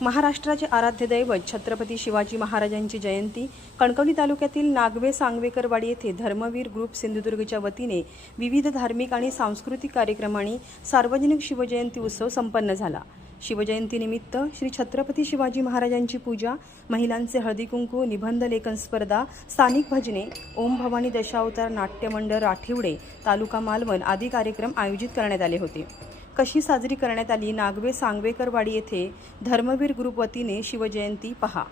महाराष्ट्राचे आराध्य दैवत छत्रपती शिवाजी महाराजांची जयंती कणकवली तालुक्यातील नागवे सांगवेकरवाडी येथे धर्मवीर ग्रुप सिंधुदुर्गच्या वतीने विविध धार्मिक आणि सांस्कृतिक कार्यक्रमांनी सार्वजनिक शिवजयंती उत्सव संपन्न झाला। शिवजयंतीनिमित्त श्री छत्रपती शिवाजी महाराजांची पूजा, महिलांचे हळदी कुंकू, निबंध लेखन स्पर्धा, स्थानिक भजने, ओम भवानी दशावतार नाट्य मंडळ राठिवडे, तालुका मालवण आदी कार्यक्रम आयोजित करण्यात आले होते। कशी साजरी करण्यात आली? नागवे सांगवेकरवाडी येथे धर्मवीर ग्रुप वतीने शिवजयंती पहा।